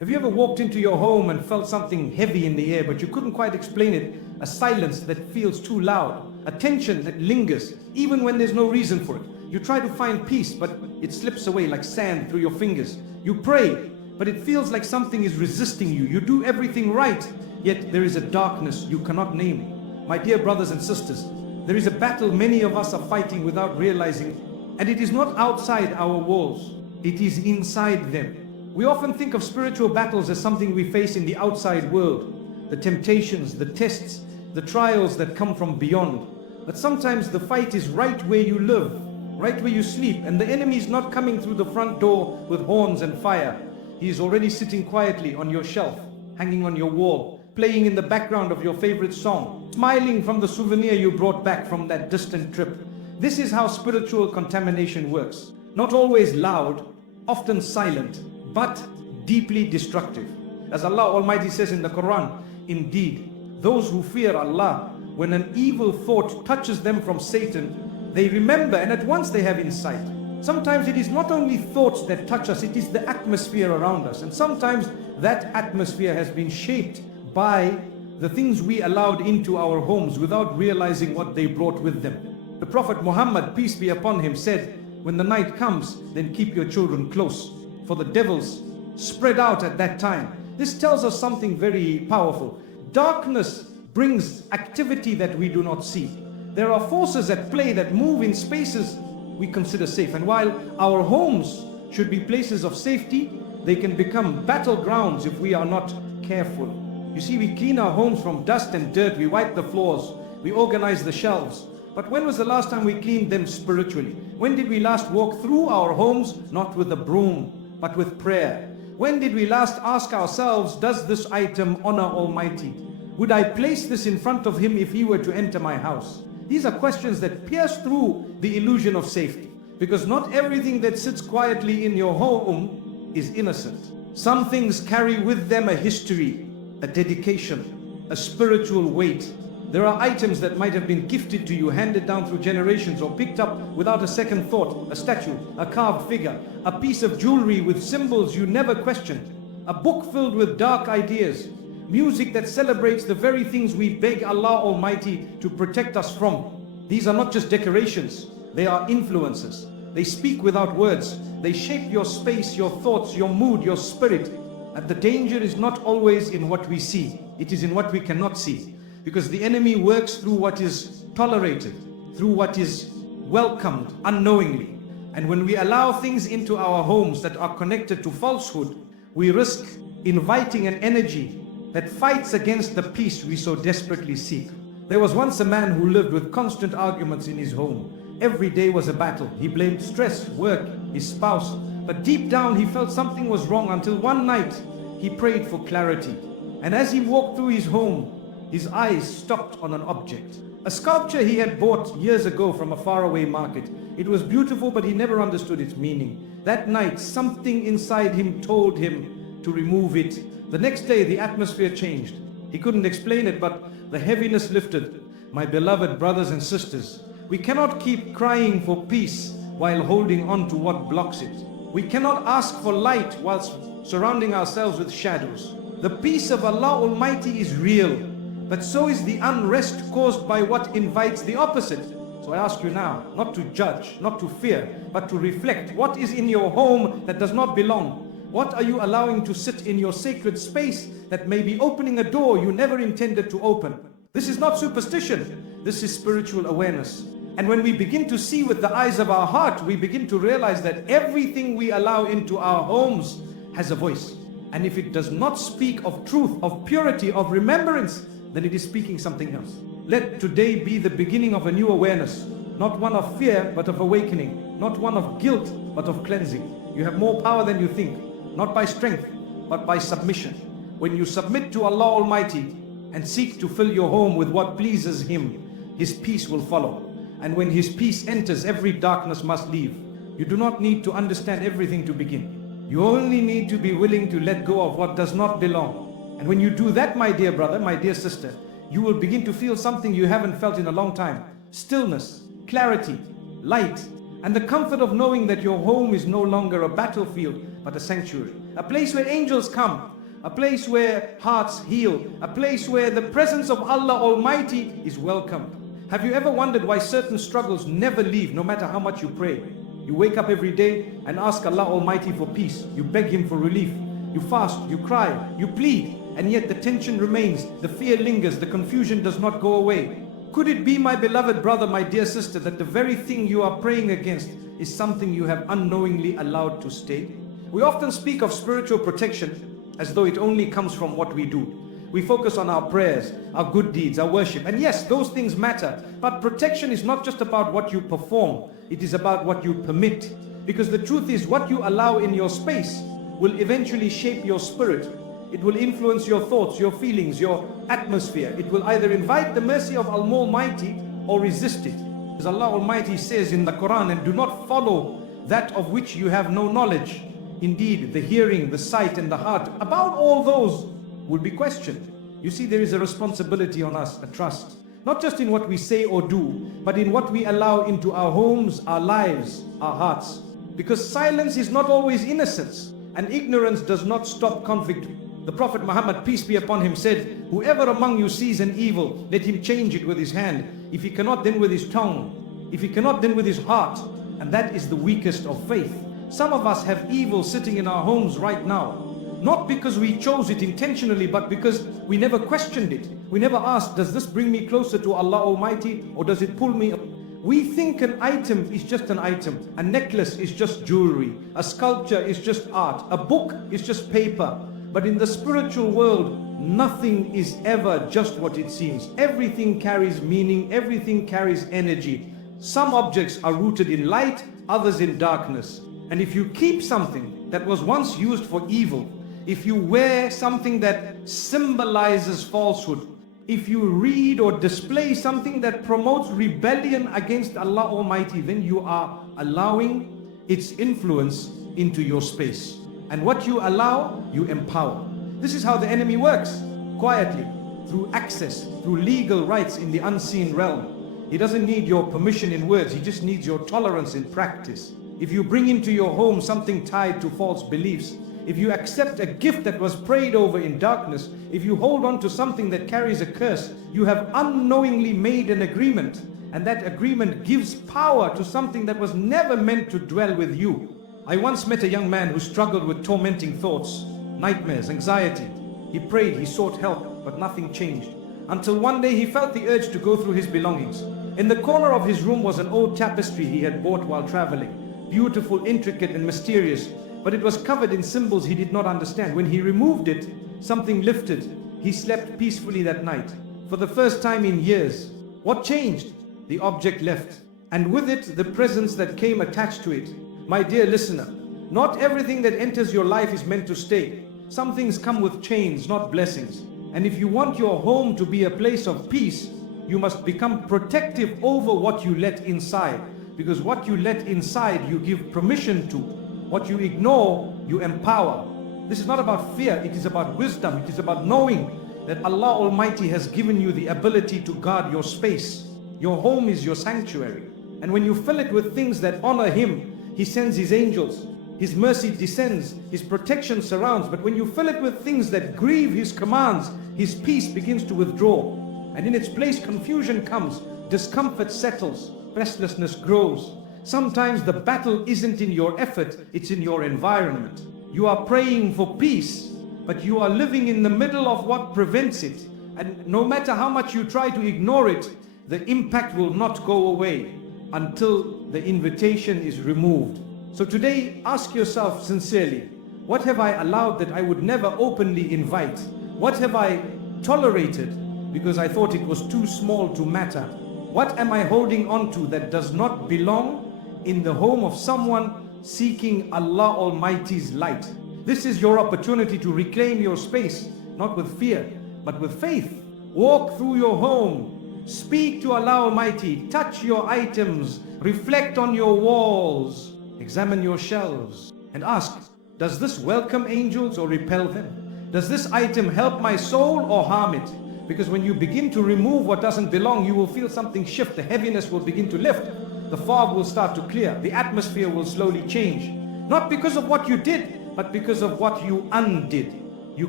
Have you ever walked into your home and felt something heavy in the air, but you couldn't quite explain it? A silence that feels too loud, a tension that lingers, even when there's no reason for it. You try to find peace, but it slips away like sand through your fingers. You pray, but it feels like something is resisting you. You do everything right, yet there is a darkness you cannot name. My dear brothers and sisters, there is a battle many of us are fighting without realizing, and it is not outside our walls, it is inside them. We often think of spiritual battles as something we face in the outside world, the temptations, the tests, the trials that come from beyond. But sometimes the fight is right where you live, right where you sleep, and the enemy is not coming through the front door with horns and fire. He is already sitting quietly on your shelf, hanging on your wall, playing in the background of your favorite song, smiling from the souvenir you brought back from that distant trip. This is how spiritual contamination works. Not always loud, often silent, but deeply destructive. As Allah Almighty says in the Quran, indeed, those who fear Allah, when an evil thought touches them from Satan, they remember and at once they have insight. Sometimes it is not only thoughts that touch us, it is the atmosphere around us. And sometimes that atmosphere has been shaped by the things we allowed into our homes without realizing what they brought with them. The Prophet Muhammad, peace be upon him, said, when the night comes, then keep your children close, for the devils spread out at that time. This tells us something very powerful. Darkness brings activity that we do not see. There are forces at play that move in spaces we consider safe. And while our homes should be places of safety, they can become battlegrounds if we are not careful. You see, we clean our homes from dust and dirt, we wipe the floors, we organize the shelves. But when was the last time we cleaned them spiritually? When did we last walk through our homes, not with a broom, but with prayer? When did we last ask ourselves, does this item honor Almighty? Would I place this in front of Him if He were to enter my house? These are questions that pierce through the illusion of safety, because not everything that sits quietly in your home is innocent. Some things carry with them a history, a dedication, a spiritual weight. There are items that might have been gifted to you, handed down through generations, or picked up without a second thought. A statue, a carved figure, a piece of jewelry with symbols you never questioned, a book filled with dark ideas, music that celebrates the very things we beg Allah Almighty to protect us from. These are not just decorations, they are influences. They speak without words. They shape your space, your thoughts, your mood, your spirit. And the danger is not always in what we see, it is in what we cannot see. Because the enemy works through what is tolerated, through what is welcomed unknowingly. And when we allow things into our homes that are connected to falsehood, we risk inviting an energy that fights against the peace we so desperately seek. There was once a man who lived with constant arguments in his home. Every day was a battle. He blamed stress, work, his spouse. But deep down he felt something was wrong until one night he prayed for clarity. And as he walked through his home, his eyes stopped on an object. A sculpture he had bought years ago from a faraway market. It was beautiful, but he never understood its meaning. That night, something inside him told him to remove it. The next day, the atmosphere changed. He couldn't explain it, but the heaviness lifted. My beloved brothers and sisters, we cannot keep crying for peace while holding on to what blocks it. We cannot ask for light whilst surrounding ourselves with shadows. The peace of Allah Almighty is real, but so is the unrest caused by what invites the opposite. So I ask you now, not to judge, not to fear, but to reflect. What is in your home that does not belong? What are you allowing to sit in your sacred space that may be opening a door you never intended to open? This is not superstition, this is spiritual awareness. And when we begin to see with the eyes of our heart, we begin to realize that everything we allow into our homes has a voice. And if it does not speak of truth, of purity, of remembrance, then it is speaking something else. Let today be the beginning of a new awareness, not one of fear, but of awakening, not one of guilt, but of cleansing. You have more power than you think, not by strength, but by submission. When you submit to Allah Almighty and seek to fill your home with what pleases Him, His peace will follow. And when His peace enters, every darkness must leave. You do not need to understand everything to begin. You only need to be willing to let go of what does not belong. And when you do that, my dear brother, my dear sister, you will begin to feel something you haven't felt in a long time. Stillness, clarity, light, and the comfort of knowing that your home is no longer a battlefield, but a sanctuary. a place where angels come, a place where hearts heal, a place where the presence of Allah Almighty is welcomed. Have you ever wondered why certain struggles never leave, no matter how much you pray? You wake up every day and ask Allah Almighty for peace. You beg Him for relief. You fast, you cry, you plead, and yet the tension remains, the fear lingers, the confusion does not go away. Could it be, my beloved brother, my dear sister, that the very thing you are praying against is something you have unknowingly allowed to stay? We often speak of spiritual protection as though it only comes from what we do. We focus on our prayers, our good deeds, our worship. And yes, those things matter. But protection is not just about what you perform. It is about what you permit. Because the truth is, what you allow in your space will eventually shape your spirit. It will influence your thoughts, your feelings, your atmosphere. It will either invite the mercy of Allah Almighty or resist it. As Allah Almighty says in the Quran, and do not follow that of which you have no knowledge. Indeed, the hearing, the sight, and the heart, about all those will be questioned. You see, there is a responsibility on us, a trust, not just in what we say or do, but in what we allow into our homes, our lives, our hearts. Because silence is not always innocence, and ignorance does not stop conflict. The Prophet Muhammad, peace be upon him, said, whoever among you sees an evil, let him change it with his hand. If he cannot, then with his tongue. If he cannot, then with his heart. And that is the weakest of faith. Some of us have evil sitting in our homes right now. Not because we chose it intentionally, but because we never questioned it. We never asked, does this bring me closer to Allah Almighty, or does it pull me up? We think an item is just an item. A necklace is just jewelry. A sculpture is just art. A book is just paper. But in the spiritual world, nothing is ever just what it seems. Everything carries meaning. Everything carries energy. Some objects are rooted in light, others in darkness. And if you keep something that was once used for evil, if you wear something that symbolizes falsehood, if you read or display something that promotes rebellion against Allah Almighty, then you are allowing its influence into your space. And what you allow, you empower. This is how the enemy works, quietly, through access, through legal rights in the unseen realm. He doesn't need your permission in words, he just needs your tolerance in practice. If you bring into your home something tied to false beliefs, if you accept a gift that was prayed over in darkness, if you hold on to something that carries a curse, you have unknowingly made an agreement, and that agreement gives power to something that was never meant to dwell with you. I once met a young man who struggled with tormenting thoughts, nightmares, anxiety. He prayed, he sought help, but nothing changed. Until one day he felt the urge to go through his belongings. In the corner of his room was an old tapestry he had bought while traveling. Beautiful, intricate, and mysterious, but it was covered in symbols he did not understand. When he removed it, something lifted. He slept peacefully that night, for the first time in years. What changed? The object left, and with it, the presence that came attached to it. My dear listener, not everything that enters your life is meant to stay. Some things come with chains, not blessings. And if you want your home to be a place of peace, you must become protective over what you let inside. Because what you let inside, you give permission to. What you ignore, you empower. This is not about fear, it is about wisdom. It is about knowing that Allah Almighty has given you the ability to guard your space. Your home is your sanctuary. And when you fill it with things that honor Him, He sends His angels. His mercy descends, His protection surrounds. But when you fill it with things that grieve His commands, His peace begins to withdraw. And in its place, confusion comes, discomfort settles, restlessness grows. Sometimes the battle isn't in your effort, it's in your environment. You are praying for peace, but you are living in the middle of what prevents it. And no matter how much you try to ignore it, the impact will not go away until the invitation is removed. So today, ask yourself sincerely, what have I allowed that I would never openly invite? What have I tolerated because I thought it was too small to matter? What am I holding on to that does not belong in the home of someone seeking Allah Almighty's light? This is your opportunity to reclaim your space, not with fear, but with faith. Walk through your home, speak to Allah Almighty, touch your items, reflect on your walls, examine your shelves, and ask, does this welcome angels or repel them? Does this item help my soul or harm it? Because when you begin to remove what doesn't belong, you will feel something shift. The heaviness will begin to lift. The fog will start to clear. The atmosphere will slowly change. Not because of what you did, but because of what you undid. You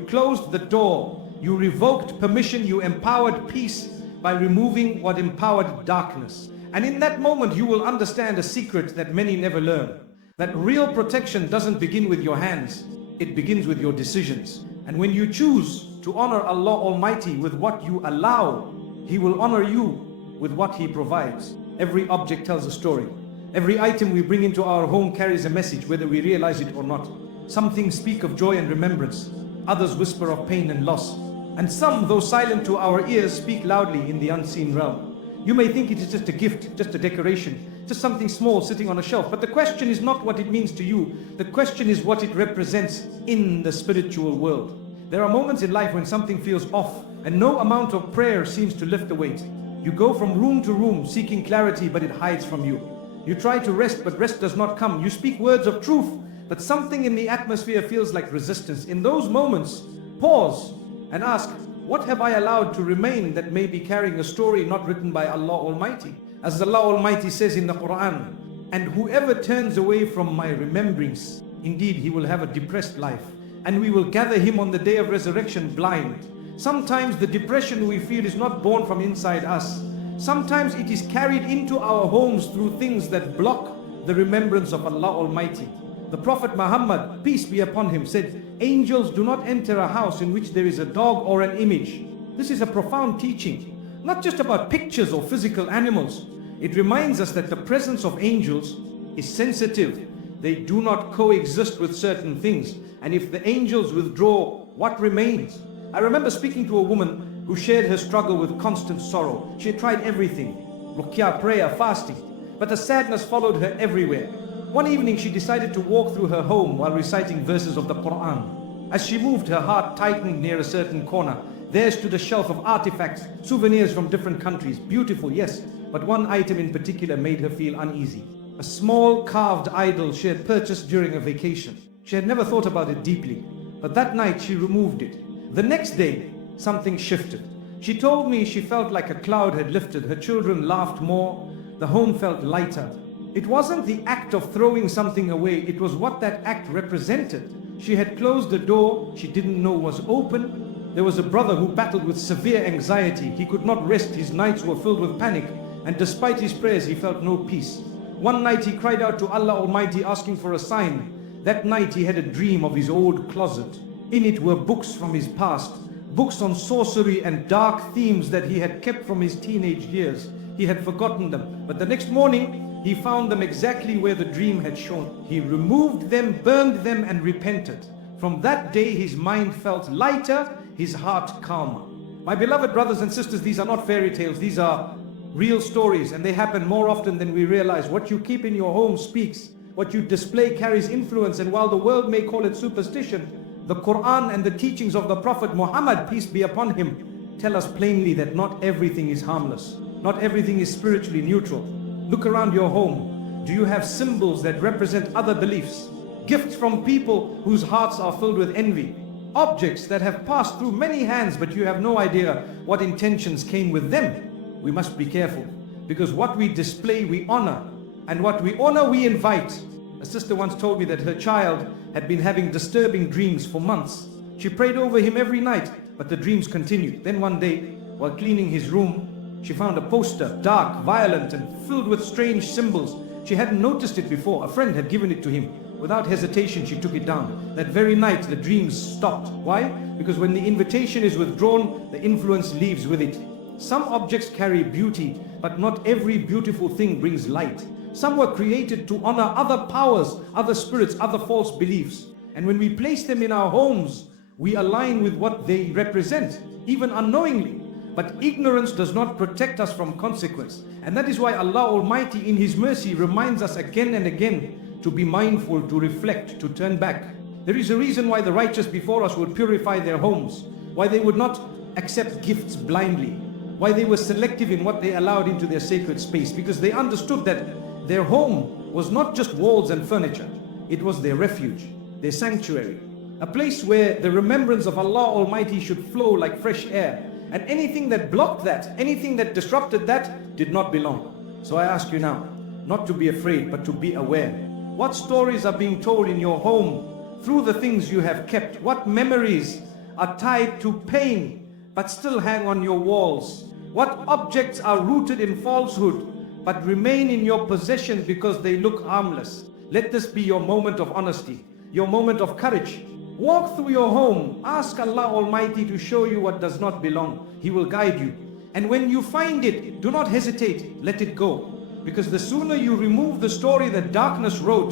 closed the door, you revoked permission, you empowered peace by removing what empowered darkness. And in that moment you will understand a secret that many never learn. That real protection doesn't begin with your hands, it begins with your decisions. And when you choose to honor Allah Almighty with what you allow, He will honor you with what He provides. Every object tells a story. Every item we bring into our home carries a message, whether we realize it or not. Some things speak of joy and remembrance, others whisper of pain and loss, and some, though silent to our ears, speak loudly in the unseen realm. You may think it is just a gift, just a decoration, just something small sitting on a shelf, but the question is not what it means to you. The question is what it represents in the spiritual world. There are moments in life when something feels off and no amount of prayer seems to lift the weight. You go from room to room seeking clarity, but it hides from you. You try to rest, but rest does not come. You speak words of truth, but something in the atmosphere feels like resistance. In those moments, pause and ask, what have I allowed to remain that may be carrying a story not written by Allah Almighty? As Allah Almighty says in the Quran, and whoever turns away from my remembrance, indeed he will have a depressed life, and we will gather him on the day of resurrection blind. Sometimes the depression we feel is not born from inside us. Sometimes it is carried into our homes through things that block the remembrance of Allah Almighty. The Prophet Muhammad, peace be upon him, said, angels do not enter a house in which there is a dog or an image. This is a profound teaching, not just about pictures or physical animals. It reminds us that the presence of angels is sensitive. They do not coexist with certain things. And if the angels withdraw, what remains? I remember speaking to a woman who shared her struggle with constant sorrow. She had tried everything, ruqyah, prayer, fasting, but the sadness followed her everywhere. One evening she decided to walk through her home while reciting verses of the Quran. As she moved, her heart tightened near a certain corner. There stood a shelf of artifacts, souvenirs from different countries. Beautiful, yes, but one item in particular made her feel uneasy. A small carved idol she had purchased during a vacation. She had never thought about it deeply, but that night she removed it. The next day, something shifted. She told me she felt like a cloud had lifted. Her children laughed more. The home felt lighter. It wasn't the act of throwing something away, it was what that act represented. She had closed a door she didn't know was open. There was a brother who battled with severe anxiety. He could not rest, his nights were filled with panic, and despite his prayers he felt no peace. One night he cried out to Allah Almighty asking for a sign. That night he had a dream of his old closet. In it were books from his past, books on sorcery and dark themes that he had kept from his teenage years. He had forgotten them, but the next morning he found them exactly where the dream had shown. He removed them, burned them, and repented. From that day his mind felt lighter, his heart calmer. My beloved brothers and sisters, these are not fairy tales, these are real stories, and they happen more often than we realize. What you keep in your home speaks. What you display carries influence, and while the world may call it superstition, the Quran and the teachings of the Prophet Muhammad, peace be upon him, tell us plainly that not everything is harmless. Not everything is spiritually neutral. Look around your home. Do you have symbols that represent other beliefs? Gifts from people whose hearts are filled with envy? Objects that have passed through many hands but you have no idea what intentions came with them? We must be careful, because what we display we honor, and what we honor we invite. A sister once told me that her child had been having disturbing dreams for months. She prayed over him every night, but the dreams continued. Then one day, while cleaning his room, she found a poster, dark, violent, and filled with strange symbols. She hadn't noticed it before. A friend had given it to him. Without hesitation, she took it down. That very night, the dreams stopped. Why? Because when the invitation is withdrawn, the influence leaves with it. Some objects carry beauty, but not every beautiful thing brings light. Some were created to honor other powers, other spirits, other false beliefs. And when we place them in our homes, we align with what they represent, even unknowingly. But ignorance does not protect us from consequence. And that is why Allah Almighty in His mercy reminds us again and again to be mindful, to reflect, to turn back. There is a reason why the righteous before us would purify their homes, why they would not accept gifts blindly, why they were selective in what they allowed into their sacred space, because they understood that their home was not just walls and furniture, it was their refuge, their sanctuary, a place where the remembrance of Allah Almighty should flow like fresh air. And anything that blocked that, anything that disrupted that, did not belong. So I ask you now, not to be afraid, but to be aware. What stories are being told in your home through the things you have kept? What memories are tied to pain but still hang on your walls? What objects are rooted in falsehood but remain in your possession because they look harmless? Let this be your moment of honesty, your moment of courage. Walk through your home, ask Allah Almighty to show you what does not belong. He will guide you. And when you find it, do not hesitate, let it go. Because the sooner you remove the story that darkness wrote,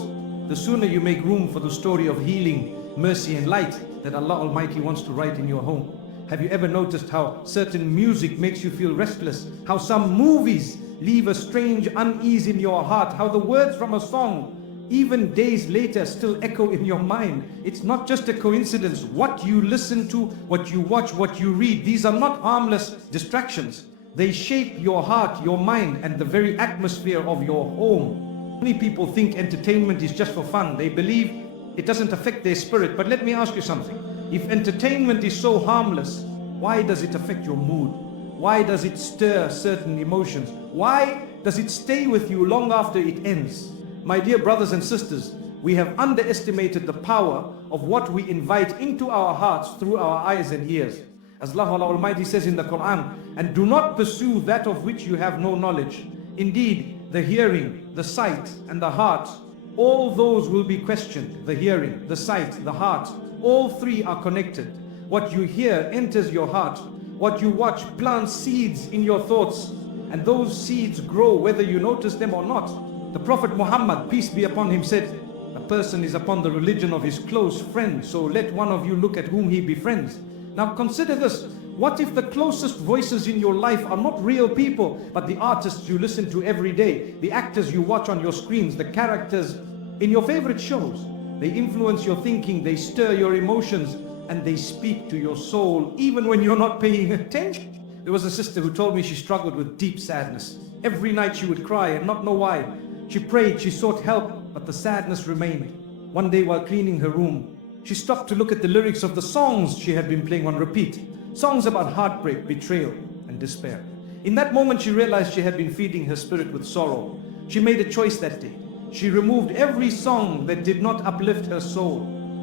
the sooner you make room for the story of healing, mercy and light that Allah Almighty wants to write in your home. Have you ever noticed how certain music makes you feel restless? How some movies leave a strange unease in your heart? How the words from a song, even days later, still echo in your mind? It's not just a coincidence. What you listen to, what you watch, what you read, these are not harmless distractions. They shape your heart, your mind, and the very atmosphere of your home. Many people think entertainment is just for fun. They believe it doesn't affect their spirit. But let me ask you something. If entertainment is so harmless, why does it affect your mood? Why does it stir certain emotions? Why does it stay with you long after it ends? My dear brothers and sisters, we have underestimated the power of what we invite into our hearts through our eyes and ears. As Allah Almighty says in the Quran, and do not pursue that of which you have no knowledge. Indeed, the hearing, the sight, and the heart, all those will be questioned. The hearing, the sight, the heart, all three are connected. What you hear enters your heart. What you watch plants seeds in your thoughts, and those seeds grow whether you notice them or not. The Prophet Muhammad, peace be upon him, said, a person is upon the religion of his close friend, so let one of you look at whom he befriends. Now consider this. What if the closest voices in your life are not real people, but the artists you listen to every day, the actors you watch on your screens, the characters in your favorite shows? They influence your thinking, they stir your emotions, and they speak to your soul even when you're not paying attention. There was a sister who told me she struggled with deep sadness. Every night she would cry and not know why. She prayed, she sought help, but the sadness remained. One day while cleaning her room, she stopped to look at the lyrics of the songs she had been playing on repeat. Songs about heartbreak, betrayal, and despair. In that moment she realized she had been feeding her spirit with sorrow. She made a choice that day. She removed every song that did not uplift her soul.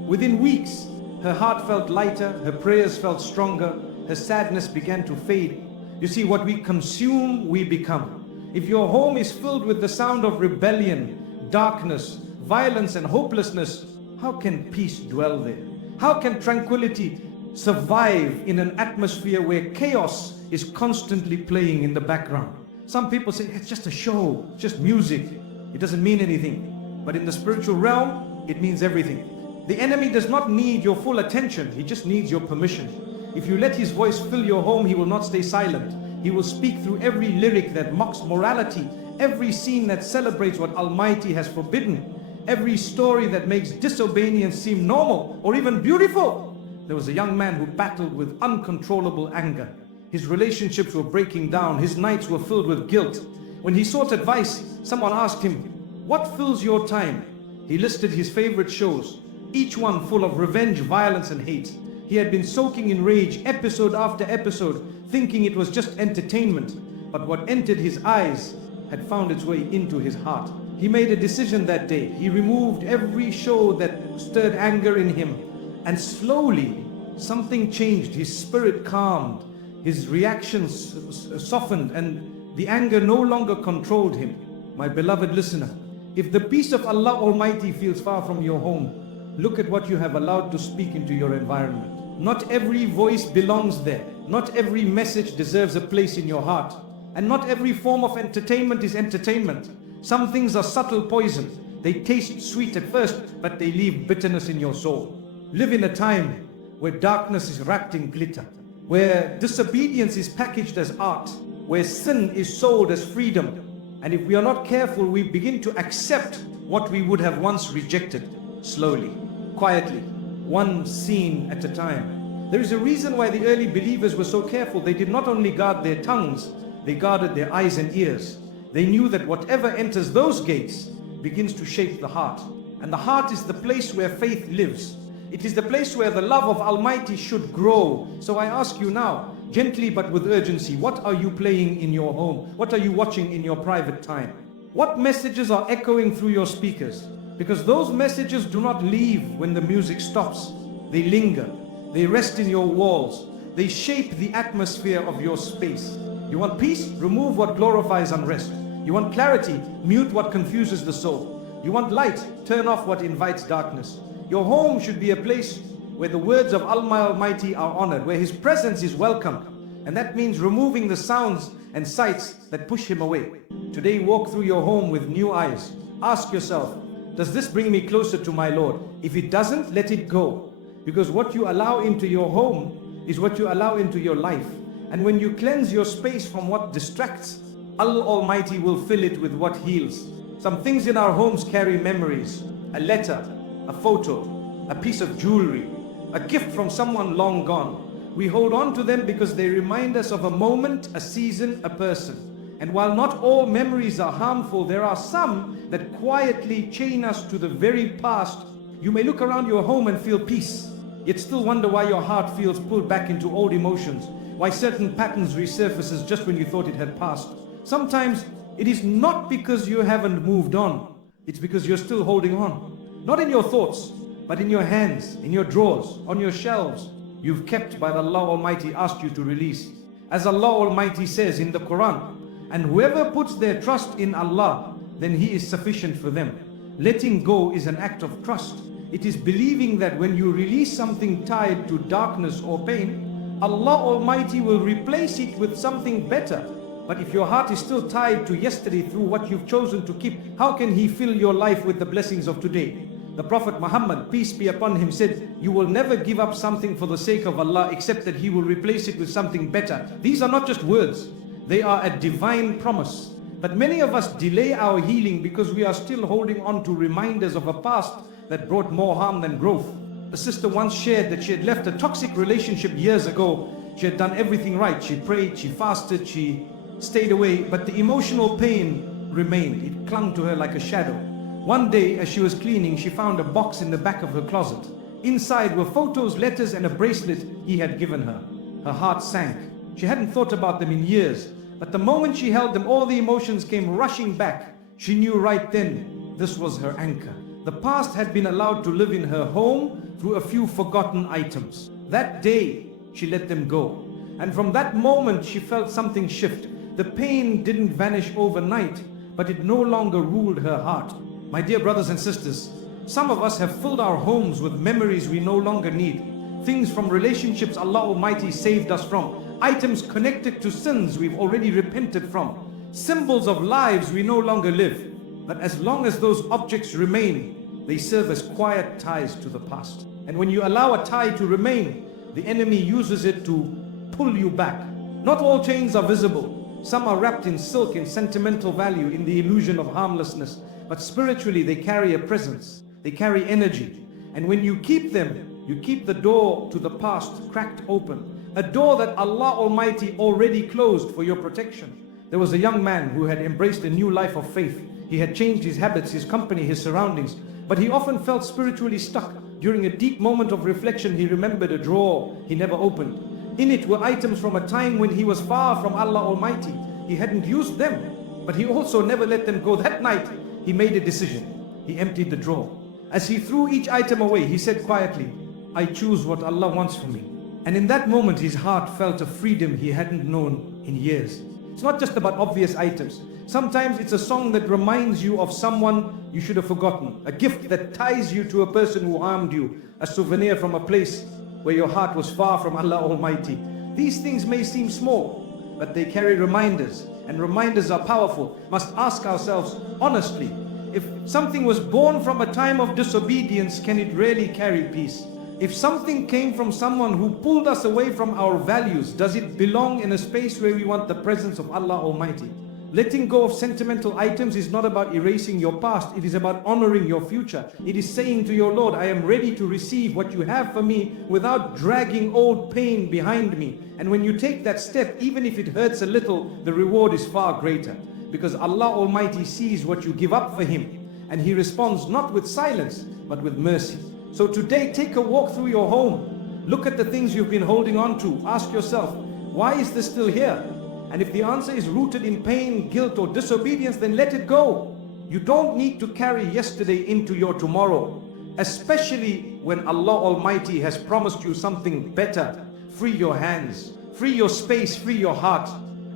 Within weeks, her heart felt lighter, her prayers felt stronger, her sadness began to fade. You see, what we consume, we become. If your home is filled with the sound of rebellion, darkness, violence, and hopelessness, how can peace dwell there? How can tranquility survive in an atmosphere where chaos is constantly playing in the background? Some people say, it's just a show, it's just music. It doesn't mean anything. But in the spiritual realm, it means everything. The enemy does not need your full attention. He just needs your permission. If you let his voice fill your home, he will not stay silent. He will speak through every lyric that mocks morality, every scene that celebrates what Almighty has forbidden, every story that makes disobedience seem normal or even beautiful. There was a young man who battled with uncontrollable anger. His relationships were breaking down. His nights were filled with guilt. When he sought advice, someone asked him, what fills your time? He listed his favorite shows, each one full of revenge, violence, and hate. He had been soaking in rage episode after episode, thinking it was just entertainment. But what entered his eyes had found its way into his heart. He made a decision that day. He removed every show that stirred anger in him. And slowly, something changed. His spirit calmed. His reactions softened, and the anger no longer controlled him. My beloved listener, if the peace of Allah Almighty feels far from your home, look at what you have allowed to speak into your environment. Not every voice belongs there. Not every message deserves a place in your heart. And not every form of entertainment is entertainment. Some things are subtle poison. They taste sweet at first, but they leave bitterness in your soul. Live in a time where darkness is wrapped in glitter, where disobedience is packaged as art, where sin is sold as freedom. And if we are not careful, we begin to accept what we would have once rejected, slowly, quietly, one scene at a time. There is a reason why the early believers were so careful. They did not only guard their tongues, they guarded their eyes and ears. They knew that whatever enters those gates begins to shape the heart. And the heart is the place where faith lives. It is the place where the love of Almighty should grow. So I ask you now, gently but with urgency, what are you playing in your home? What are you watching in your private time? What messages are echoing through your speakers? Because those messages do not leave when the music stops. They linger. They rest in your walls. They shape the atmosphere of your space. You want peace? Remove what glorifies unrest. You want clarity? Mute what confuses the soul. You want light? Turn off what invites darkness. Your home should be a place where the words of Allah Almighty are honored, where His presence is welcomed. And that means removing the sounds and sights that push Him away. Today, walk through your home with new eyes. Ask yourself, does this bring me closer to my Lord? If it doesn't, let it go. Because what you allow into your home is what you allow into your life. And when you cleanse your space from what distracts, Allah Almighty will fill it with what heals. Some things in our homes carry memories. A letter, a photo, a piece of jewelry, a gift from someone long gone. We hold on to them because they remind us of a moment, a season, a person. And while not all memories are harmful, there are some that quietly chain us to the very past. You may look around your home and feel peace, yet still wonder why your heart feels pulled back into old emotions, why certain patterns resurfaces just when you thought it had passed. Sometimes it is not because you haven't moved on, it's because you're still holding on. Not in your thoughts, but in your hands, in your drawers, on your shelves. You've kept by Allah Almighty asked you to release. As Allah Almighty says in the Quran, and whoever puts their trust in Allah, then He is sufficient for them. Letting go is an act of trust. It is believing that when you release something tied to darkness or pain, Allah Almighty will replace it with something better. But if your heart is still tied to yesterday through what you've chosen to keep, how can He fill your life with the blessings of today? The Prophet Muhammad, peace be upon him, said, you will never give up something for the sake of Allah except that He will replace it with something better. These are not just words, they are a divine promise. But many of us delay our healing because we are still holding on to reminders of a past that brought more harm than growth. A sister once shared that she had left a toxic relationship years ago. She had done everything right. She prayed, she fasted, she stayed away, but the emotional pain remained. It clung to her like a shadow. One day, as she was cleaning, she found a box in the back of her closet. Inside were photos, letters, and a bracelet he had given her. Her heart sank. She hadn't thought about them in years, but the moment she held them, all the emotions came rushing back. She knew right then this was her anchor. The past had been allowed to live in her home through a few forgotten items. That day, she let them go. And from that moment, she felt something shift. The pain didn't vanish overnight, but it no longer ruled her heart. My dear brothers and sisters, some of us have filled our homes with memories we no longer need. Things from relationships Allah Almighty saved us from. Items connected to sins we've already repented from. Symbols of lives we no longer live. But as long as those objects remain, they serve as quiet ties to the past. And when you allow a tie to remain, the enemy uses it to pull you back. Not all chains are visible. Some are wrapped in silk and sentimental value, in the illusion of harmlessness. But spiritually they carry a presence. They carry energy. And when you keep them, you keep the door to the past cracked open. A door that Allah Almighty already closed for your protection. There was a young man who had embraced a new life of faith. He had changed his habits, his company, his surroundings. But he often felt spiritually stuck. During a deep moment of reflection, he remembered a drawer he never opened. In it were items from a time when he was far from Allah Almighty. He hadn't used them, but he also never let them go. That night, he made a decision. He emptied the drawer. As he threw each item away, he said quietly, I choose what Allah wants for me. And in that moment, his heart felt a freedom he hadn't known in years. It's not just about obvious items. Sometimes it's a song that reminds you of someone you should have forgotten. A gift that ties you to a person who harmed you. A souvenir from a place where your heart was far from Allah Almighty. These things may seem small, but they carry reminders. And reminders are powerful. Must ask ourselves honestly, if something was born from a time of disobedience, can it really carry peace? If something came from someone who pulled us away from our values, does it belong in a space where we want the presence of Allah Almighty? Letting go of sentimental items is not about erasing your past. It is about honoring your future. It is saying to your Lord, I am ready to receive what you have for me without dragging old pain behind me. And when you take that step, even if it hurts a little, the reward is far greater. Because Allah Almighty sees what you give up for Him. And He responds not with silence, but with mercy. So today, take a walk through your home. Look at the things you've been holding on to. Ask yourself, why is this still here? And if the answer is rooted in pain, guilt, or disobedience, then let it go. You don't need to carry yesterday into your tomorrow, especially when Allah Almighty has promised you something better. Free your hands, free your space, free your heart,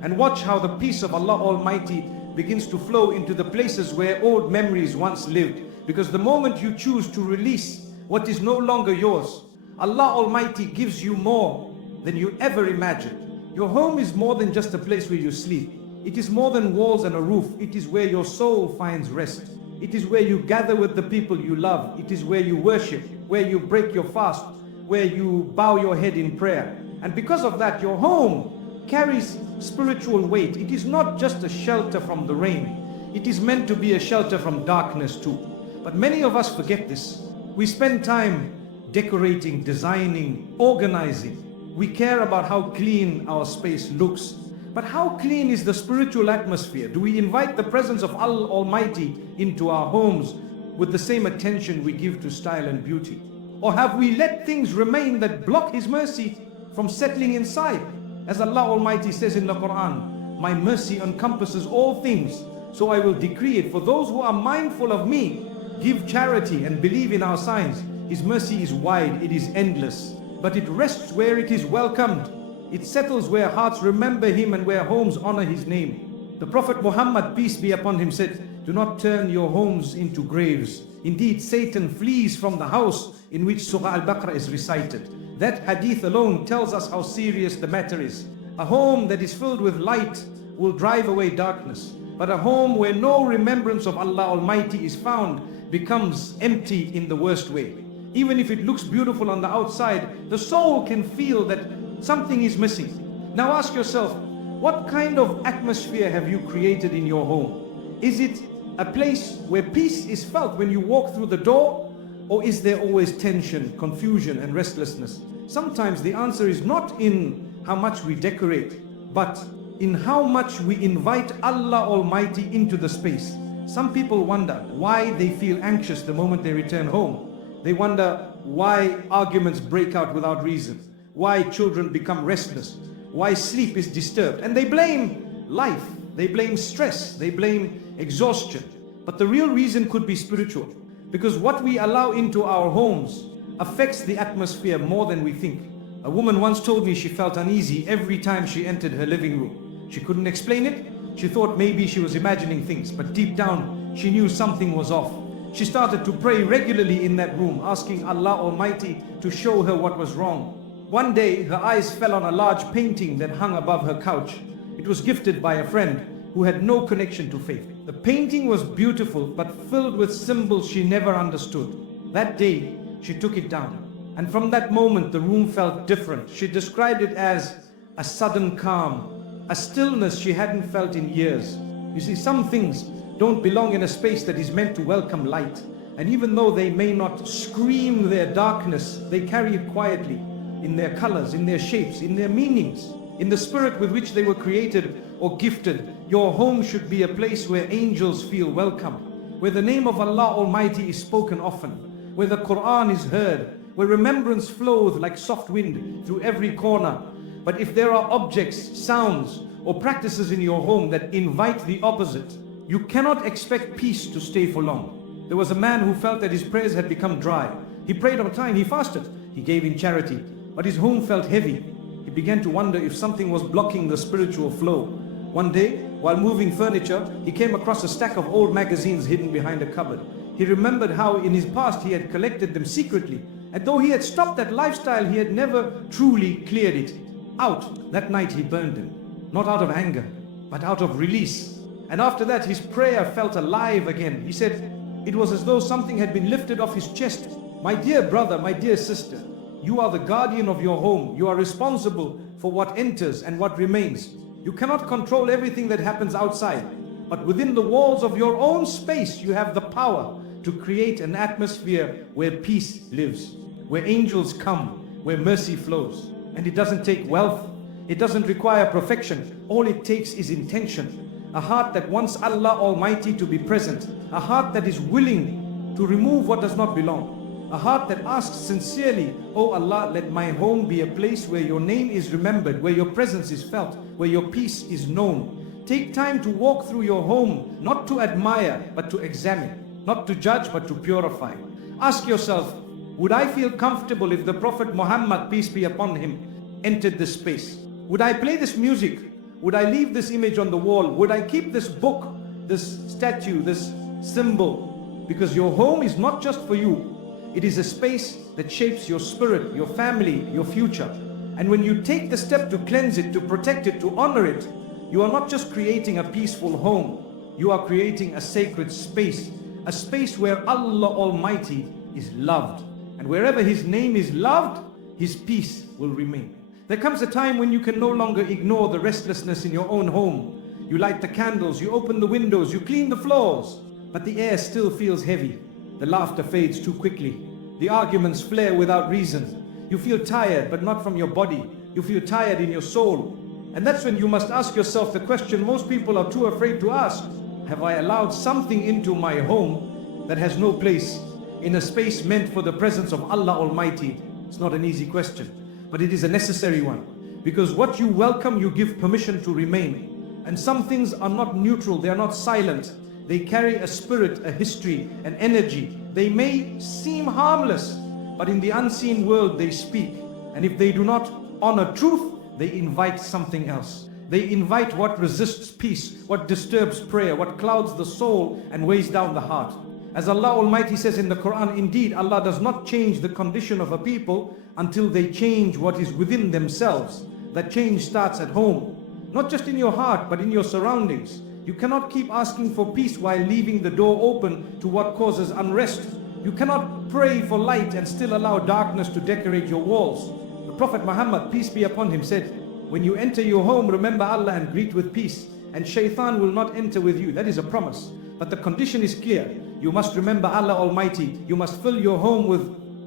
and watch how the peace of Allah Almighty begins to flow into the places where old memories once lived. Because the moment you choose to release what is no longer yours, Allah Almighty gives you more than you ever imagined. Your home is more than just a place where you sleep. It is more than walls and a roof. It is where your soul finds rest. It is where you gather with the people you love. It is where you worship, where you break your fast, where you bow your head in prayer. And because of that, your home carries spiritual weight. It is not just a shelter from the rain. It is meant to be a shelter from darkness too. But many of us forget this. We spend time decorating, designing, organizing. We care about how clean our space looks. But how clean is the spiritual atmosphere? Do we invite the presence of Allah Almighty into our homes with the same attention we give to style and beauty? Or have we let things remain that block His mercy from settling inside? As Allah Almighty says in the Quran, my mercy encompasses all things, so I will decree it. For those who are mindful of me, give charity and believe in our signs. His mercy is wide, it is endless, but it rests where it is welcomed. It settles where hearts remember Him and where homes honor His name. The Prophet Muhammad, peace be upon him, said, do not turn your homes into graves. Indeed, Satan flees from the house in which Surah Al-Baqarah is recited. That hadith alone tells us how serious the matter is. A home that is filled with light will drive away darkness. But a home where no remembrance of Allah Almighty is found becomes empty in the worst way. Even if it looks beautiful on the outside, the soul can feel that something is missing. Now ask yourself, what kind of atmosphere have you created in your home? Is it a place where peace is felt when you walk through the door? Or is there always tension, confusion and restlessness? Sometimes the answer is not in how much we decorate, but in how much we invite Allah Almighty into the space. Some people wonder why they feel anxious the moment they return home. They wonder why arguments break out without reason, why children become restless, why sleep is disturbed. And they blame life, they blame stress, they blame exhaustion. But the real reason could be spiritual, because what we allow into our homes affects the atmosphere more than we think. A woman once told me she felt uneasy every time she entered her living room. She couldn't explain it. She thought maybe she was imagining things, but deep down she knew something was off. She started to pray regularly in that room, asking Allah Almighty to show her what was wrong. One day her eyes fell on a large painting that hung above her couch. It was gifted by a friend who had no connection to faith. The painting was beautiful but filled with symbols she never understood. That day she took it down, and from that moment the room felt different. She described it as a sudden calm, a stillness she hadn't felt in years. You see, some things don't belong in a space that is meant to welcome light. And even though they may not scream their darkness, they carry it quietly in their colors, in their shapes, in their meanings, in the spirit with which they were created or gifted. Your home should be a place where angels feel welcome, where the name of Allah Almighty is spoken often, where the Quran is heard, where remembrance flows like soft wind through every corner. But if there are objects, sounds, or practices in your home that invite the opposite, you cannot expect peace to stay for long. There was a man who felt that his prayers had become dry. He prayed on time, he fasted, he gave in charity, but his home felt heavy. He began to wonder if something was blocking the spiritual flow. One day, while moving furniture, he came across a stack of old magazines hidden behind a cupboard. He remembered how in his past he had collected them secretly, and though he had stopped that lifestyle, he had never truly cleared it out. That night he burned them, not out of anger, but out of release. And after that, his prayer felt alive again. He said, it was as though something had been lifted off his chest. My dear brother, my dear sister, you are the guardian of your home. You are responsible for what enters and what remains. You cannot control everything that happens outside, but within the walls of your own space, you have the power to create an atmosphere where peace lives, where angels come, where mercy flows. And it doesn't take wealth. It doesn't require perfection. All it takes is intention. A heart that wants Allah Almighty to be present. A heart that is willing to remove what does not belong. A heart that asks sincerely, oh Allah, let my home be a place where your name is remembered, where your presence is felt, where your peace is known. Take time to walk through your home, not to admire, but to examine. Not to judge, but to purify. Ask yourself, would I feel comfortable if the Prophet Muhammad, peace be upon him, entered this space? Would I play this music? Would I leave this image on the wall? Would I keep this book, this statue, this symbol? Because your home is not just for you. It is a space that shapes your spirit, your family, your future. And when you take the step to cleanse it, to protect it, to honor it, you are not just creating a peaceful home. You are creating a sacred space. A space where Allah Almighty is loved. And wherever His name is loved, His peace will remain. There comes a time when you can no longer ignore the restlessness in your own home. You light the candles, you open the windows, you clean the floors, but the air still feels heavy. The laughter fades too quickly. The arguments flare without reason. You feel tired, but not from your body. You feel tired in your soul. And that's when you must ask yourself the question most people are too afraid to ask. Have I allowed something into my home that has no place in a space meant for the presence of Allah Almighty? It's not an easy question, but it is a necessary one. Because what you welcome, you give permission to remain. And some things are not neutral, they are not silent. They carry a spirit, a history, an energy. They may seem harmless, but in the unseen world they speak. And if they do not honor truth, they invite something else. They invite what resists peace, what disturbs prayer, what clouds the soul and weighs down the heart. As Allah Almighty says in the Quran, indeed Allah does not change the condition of a people until they change what is within themselves. That change starts at home. Not just in your heart, but in your surroundings. You cannot keep asking for peace while leaving the door open to what causes unrest. You cannot pray for light and still allow darkness to decorate your walls. The Prophet Muhammad, peace be upon him, said, when you enter your home, remember Allah and greet with peace, and shaitan will not enter with you. That is a promise. But the condition is clear. You must remember Allah Almighty. You must fill your home with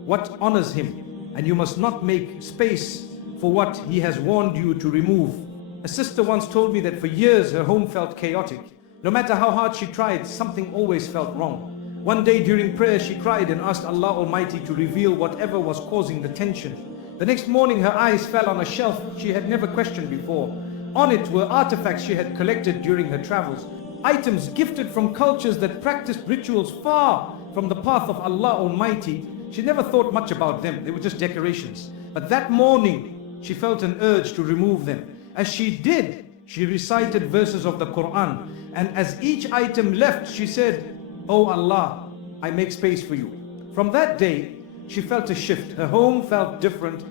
what honors Him, and you must not make space for what He has warned you to remove. A sister once told me that for years her home felt chaotic. No matter how hard she tried, something always felt wrong. One day during prayer she cried and asked Allah Almighty to reveal whatever was causing the tension. The next morning her eyes fell on a shelf she had never questioned before. On it were artifacts she had collected during her travels. Items gifted from cultures that practiced rituals far from the path of Allah Almighty. She never thought much about them, they were just decorations. But that morning she felt an urge to remove them. As she did, she recited verses of the Quran, and as each item left, she said, "Oh Allah, I make space for you." From that day, she felt a shift. Her home felt different.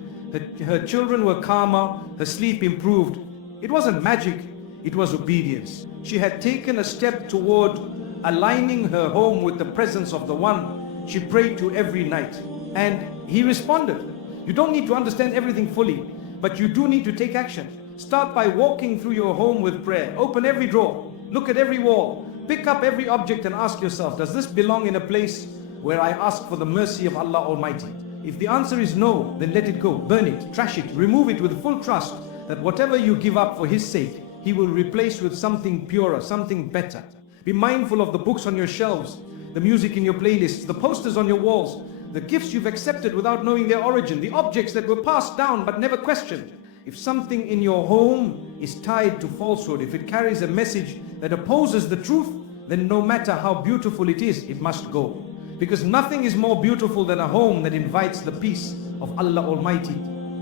Her children were calmer. Her sleep improved. It wasn't magic, it was obedience. She had taken a step toward aligning her home with the presence of the one she prayed to every night. And He responded. You don't need to understand everything fully, but you do need to take action. Start by walking through your home with prayer. Open every drawer. Look at every wall. Pick up every object and ask yourself, does this belong in a place where I ask for the mercy of Allah Almighty? If the answer is no, then let it go. Burn it, trash it, remove it with full trust that whatever you give up for His sake, He will replace with something purer, something better. Be mindful of the books on your shelves, the music in your playlists, the posters on your walls, the gifts you've accepted without knowing their origin, the objects that were passed down but never questioned. If something in your home is tied to falsehood, if it carries a message that opposes the truth, then no matter how beautiful it is, it must go. Because nothing is more beautiful than a home that invites the peace of Allah Almighty.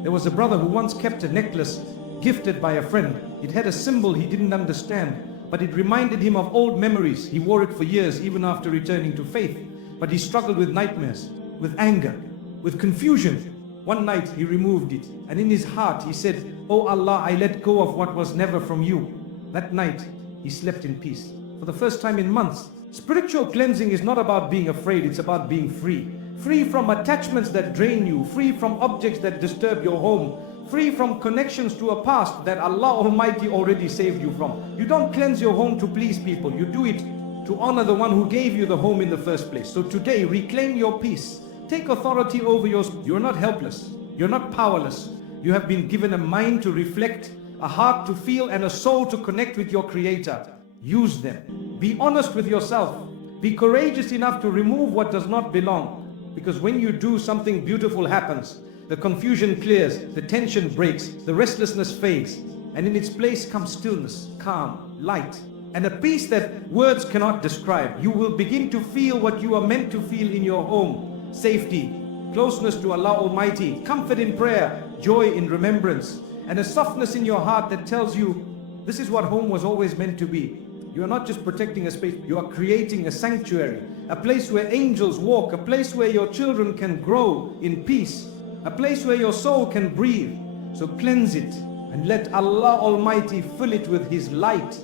There was a brother who once kept a necklace gifted by a friend. It had a symbol he didn't understand, but it reminded him of old memories. He wore it for years, even after returning to faith. But he struggled with nightmares, with anger, with confusion. One night he removed it, and in his heart he said, "Oh Allah, I let go of what was never from you." That night he slept in peace. For the first time in months. Spiritual cleansing is not about being afraid, it's about being free. Free from attachments that drain you, free from objects that disturb your home, free from connections to a past that Allah Almighty already saved you from. You don't cleanse your home to please people, you do it to honor the one who gave you the home in the first place. So today, reclaim your peace. Take authority over yours. You're not helpless, you're not powerless. You have been given a mind to reflect, a heart to feel, and a soul to connect with your Creator. Use them. Be honest with yourself. Be courageous enough to remove what does not belong. Because when you do, something beautiful happens. The confusion clears, the tension breaks, the restlessness fades. and in its place comes stillness, calm, light, and a peace that words cannot describe. You will begin to feel what you are meant to feel in your home: safety, closeness to Allah Almighty, comfort in prayer, joy in remembrance, and a softness in your heart that tells you this is what home was always meant to be. You are not just protecting a space, you are creating a sanctuary, a place where angels walk, a place where your children can grow in peace, a place where your soul can breathe. So cleanse it and let Allah Almighty fill it with His light